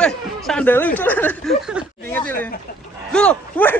Weh, sandal itu. Ingat ini. Loh, weh.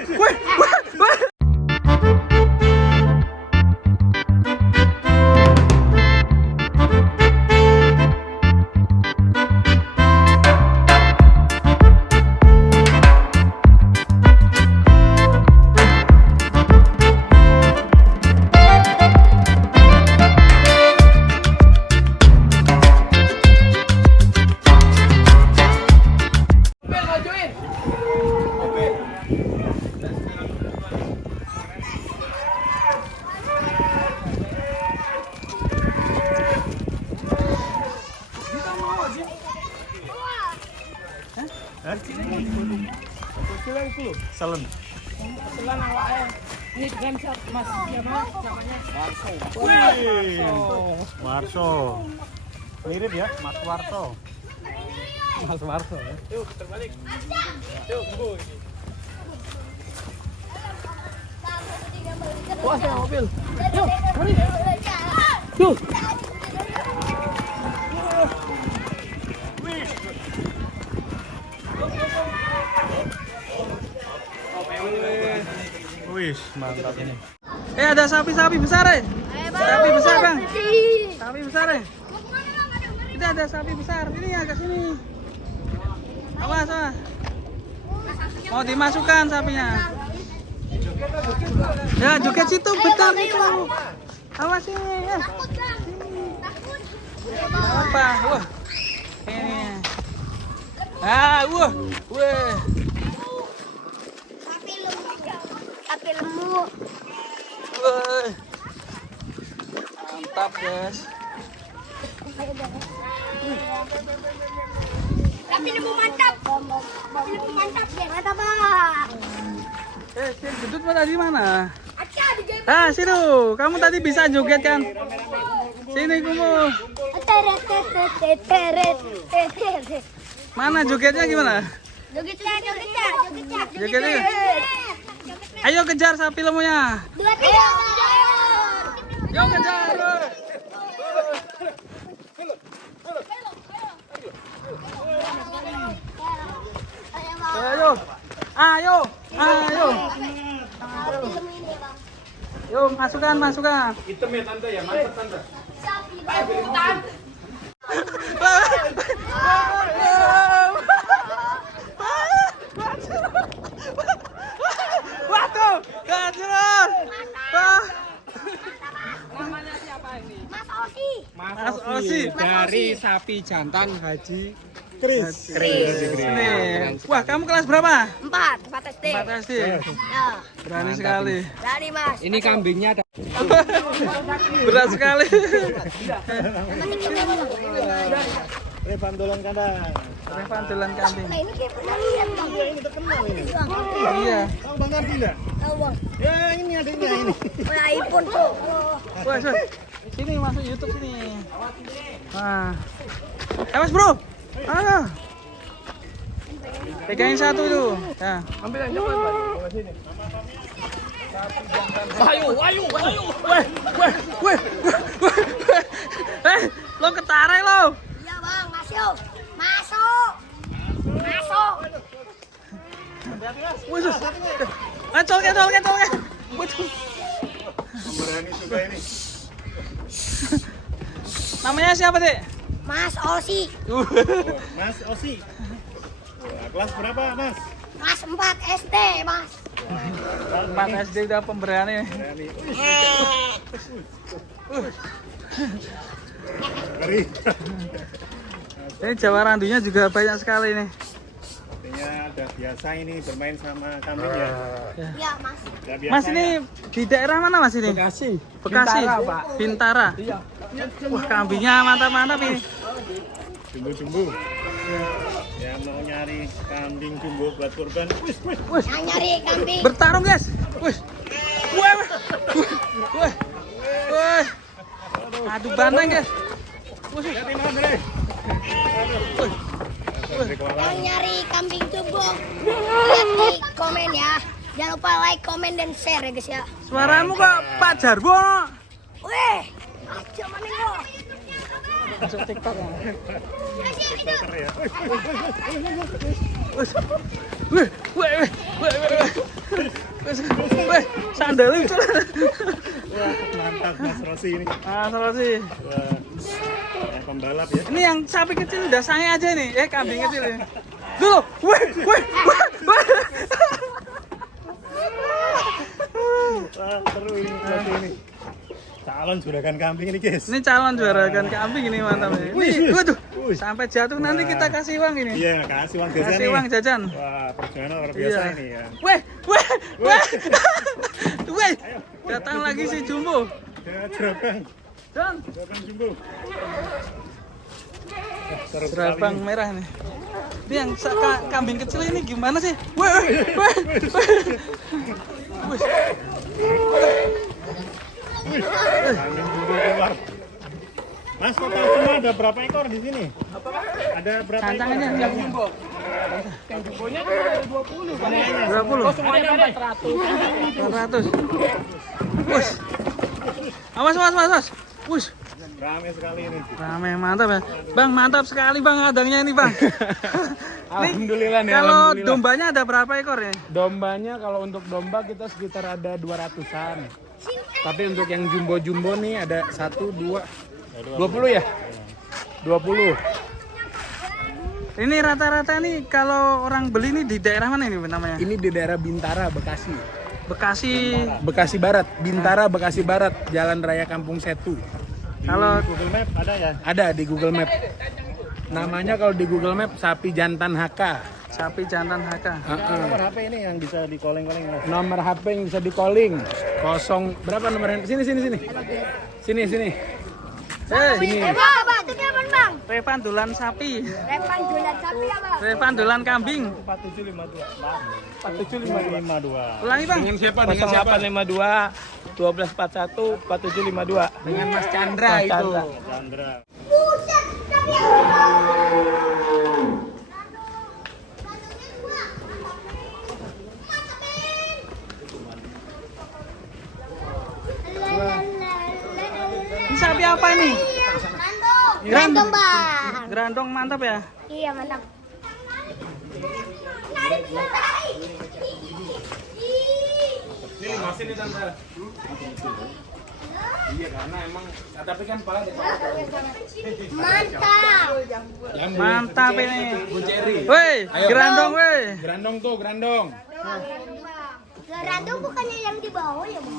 Selen. Selan awake. Ini brand shop Mas. Siapa namanya? Warso. Mirip ya, Mas Warso. Mas Warso ya. Yuk, terbalik. Yuk, Bu ini. Wah, ada mobil. Yuk, mari. Yuk. Wih, mantap ini. Ada sapi-sapi besar ya? Sapi besar bang. Sapi besar ya? Kita ada sapi besar. Ini agak sini. Awas, awas. Mau dimasukkan sapinya. Ya, joget situ betul itu. Awas sini. Ya. Apa? Wah. Ini. Ah, wah. Wah. Sapi lembu. Wah. Mantap, guys. Sapi lembu mantap. Sapi lembu mantap deh. Mantap, Pak. Si Gedut tadi mana? Aca di game. Ah, sini. Kamu tadi bisa joget kan? Sini kamu. Teret. Mana jogetnya gimana? Jogetnya. Jogetnya. Ayo kejar sapi lemunya. 2, 3. Yo kejar. Ayo. Ayo. Yo, masukkan. Hitam ya tante ya, mantap tante. Waduh, ganjelan. Namanya siapa ini? Mas Osi. Mas Osi. Dari sapi jantan Haji Kris. Sini. Wah, kamu kelas berapa? 4 SD. 4 SD. Ya, Berani sekali. dari Mas. ini kambingnya ada. Berat sekali. Pandolan kandang. Pantulan kambing. Nah, ini kayak pernah lihat Bang. Ini terkenal ini. Iya. Tahu Bang Ardi enggak? Tahu Bang. Ya, ini adiknya ini. Oh, iPhone tuh. Wah, sini masuk YouTube sini. Nah. Mas bro. Ayo. Pegangin satu itu. Ya. Ambil yang cepat, Pak. Bawa sini. Ayo. Weh. Lo ketarai lo. Iya Bang, masuk. Masuk. Wih, colke. Waduh. Berani juga ini. Namanya siapa, Dek? Mas Osi. Mas Osi. Nah, kelas berapa, Mas? Kelas 4 SD, Mas. 4 SD udah pemberani. Berani. Ngeri. Ini Jawa Randunya juga banyak sekali nih. Artinya udah biasa ini bermain sama kambing ya. Iya, Mas. Udah biasa. Mas ini di daerah mana Mas ini? Bekasi. Bekasi. Bintara, Pak. Bintara. Iya. Wah, kambingnya mantap-mantap ini. Jumbo. Ya mau nyari kambing jumbo buat kurban. Wih. Yang nyari kambing. Bertarung, guys. Wih. Wih. Adu banteng, guys. Wih. Lihat ini Andre. Yang nyari kambing jumbo. Lihat di komen ya. Jangan lupa like, komen, dan share ya guys ya. Suaramu kok Pak Jarwo? Weh, aja mana lo? Masuk TikTok ya. TikToker ya. Weh, sandal itu. Wah, mantap Mas Rosi ini. Ah, salah sih. Wah, yang pembalap ya. Ini yang sapi kecil udah sange aja nih. Kambing kecil ya. Tuh, weh. Wah, seru ini Rosi ini. Calon juragan kambing ini, guys. Ini calon juragan kambing ini mantap nih. Nih, waduh. Wih. Sampai jatuh nanti kita kasih uang ini. Iya, kasih uang jajan Kasih nih. uang jajan. Wah, perjuangan luar biasa Iya. ini ya. Weh. Datang lagi si Jumbo. Ya, juragan. Dan Juragan Jumbo. Seru sekali serabang ini. merah nih. Ini yang kambing kecil ini gimana sih? Weh. Kambing Jumbo keluar. Mas, total semua ada berapa ekor di sini? Ada berapa ekor? Tantangannya Yang jumbo. Yang jumbonya kan ada 20 Pak. 20. Oh, semuanya 400. 400. Wush. Awas. Wush. Ramai sekali ini. Ramai, mantap ya. Bang, mantap sekali Bang adangnya ini Bang. Alhamdulillah nih, Kalau alhamdulillah. dombanya ada berapa ekor ya? Dombanya kalau untuk domba kita sekitar ada 200-an. Tapi untuk yang jumbo-jumbo nih ada 1, 2, 20 ya? 20. Ini rata-rata nih kalau orang beli nih di daerah mana ini namanya? Ini di daerah Bintara, Bekasi. Bekasi Barat, Bintara, Bekasi Barat, Jalan Raya Kampung Setu. Kalau Google Map ada ya? Ada di Google Map. Namanya kalau di Google Map Sapi Jantan HK. sapi jantan HK. Nomor HP ini yang bisa di calling-calling Mas. Nomor HP yang bisa di calling. Berapa nomor handphone? Sini. Sini. Bang, itu apa bang? Repan dolan sapi. Repan jualan sapi ya bang? Repan dolan kambing. 4752. Ulangi Bang. Dengan siapa? 0852 1241 4752. Dengan Mas Chandra itu. Chandra. Buset, tapi Ini sapi apa ini? Grandong bang. Grandong mantap ya. Iya mantap. Ini masih nih Tante. Iya karena emang tapi kan pala di Mantap. Mantap ini. Buceri. Woi, Ayo. grandong woi. Grandong. Grandong bukannya yang di bawah ya bang?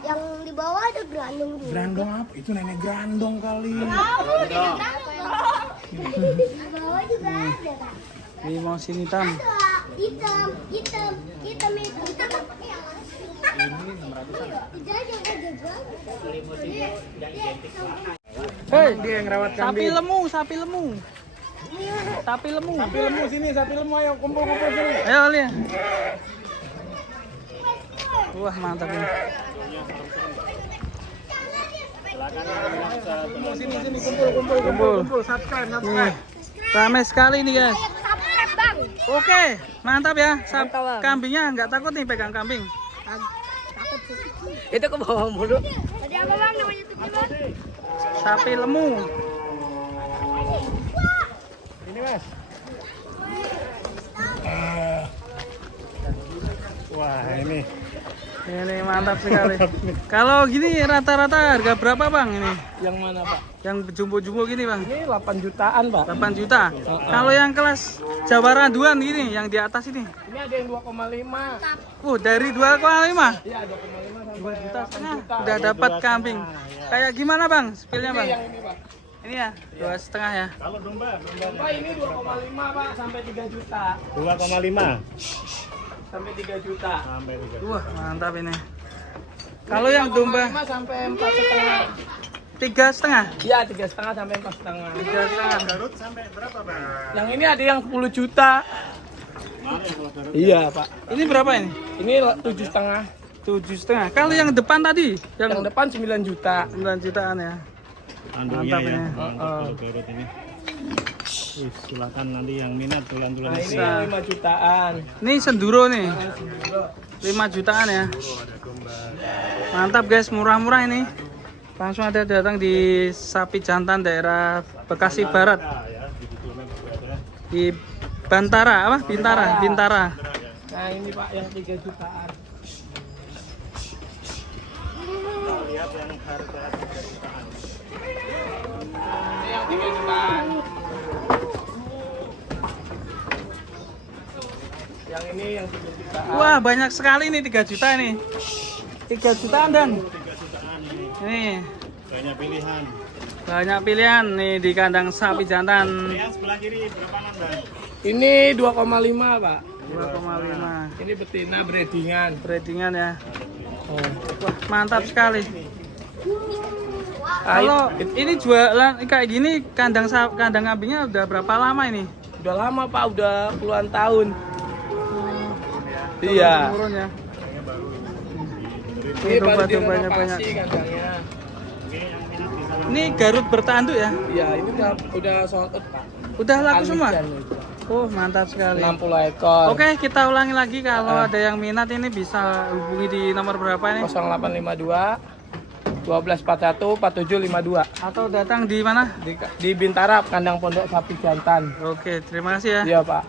Yang di bawah ada grandong juga. Grandong apa? Itu nenek grandong kali. Tahu di grandong. Di bawah juga ada kan? Ini mau sini tam. Hitam. Hei, Dia yang rawat sapi kambing. lemu. Sapi lemu Sapi lemu ayo kumpul sini. Ayo lihat. Wah mantap ini. Sini kumpul subscribe. Nih, ramai sekali nih guys. Subscribe bang. Oke, mantap ya. Kambingnya nggak takut nih pegang kambing. Itu ke bawah mulu. Tadi apa bang nama YouTube-nya bang? Sapi lemu. Ini Mas. Wah, ini. Ini mantap sekali. Kalau gini rata-rata harga berapa bang ini? Yang mana Pak? Yang jumbo-jumbo gini bang? Ini 8 jutaan Pak. 8 juta. Kalau yang kelas Jawa Raduan gini, yang di atas ini? Ini ada yang 2,5. Dari 2,5? Iya 2,5 2 juta setengah. Udah dapat kambing. Kayak gimana bang? Spillnya bang? Yang ini Pak. Ini ya, 2,5 ya. Kalau domba Pak ini 2,5 Pak sampai 3 juta. 2,5 Sampai 3 juta. sampai 3. Wah mantap ini. Kalau yang domba 2,5 sampai 4,5. 3,5? Iya 3,5 sampai 4,5. 3,5. Garut sampai berapa, Bang? Yang ini ada yang 10 juta. Iya Pak. Ini berapa ini? Ini 7,5. 7,5. Kalau yang depan tadi? Yang depan 9 juta. 9 jutaan ya. Andungnya Mantap ya. ini. Mantap kalau Garut ini. Wih, silakan nanti yang minat tulan-tulan Nah ini ini. yang 5 jutaan. Ini senduro nih. 5 jutaan ya. Mantap guys, murah-murah ini. Langsung ada datang di Sapi Jantan daerah Bekasi Barat. Ya, di Tunan juga ada. Di Bantara apa? Bintara. Nah ini Pak yang 3 jutaan. Kita lihat yang harga 3 jutaan. Ini yang 3 jutaan. Yang ini yang 3 jutaan. Wah, banyak sekali nih 3 juta nih. 3 jutaan dan 3 jutaan ini. nih Banyak pilihan. banyak pilihan nih di kandang Sapi Jantan Lihat sebelah kiri berapa nanda? Ini 2,5 Pak. 2,5 Ini betina breedingan. breedingan ya. Oh. Wah, mantap sekali. Ah, Kalau ini jualan kayak gini kandang kambingnya udah berapa lama ini? udah lama Pak, udah puluhan tahun. Iya. Turun ya. Ini baru Domba-dombanya banyak. direnovasi kandangnya. Ini Garut bertanduk ya? Iya, ini udah sold out Pak. Udah laku semua? Anisan itu. Oh, mantap sekali. 60 ekor. Oke, kita ulangi lagi kalau ada yang minat ini bisa hubungi di nomor berapa ini? 0852 1241 4752 Atau datang di mana? di Bintara, kandang pondok Sapi Jantan. Oke, terima kasih ya. Iya Pak.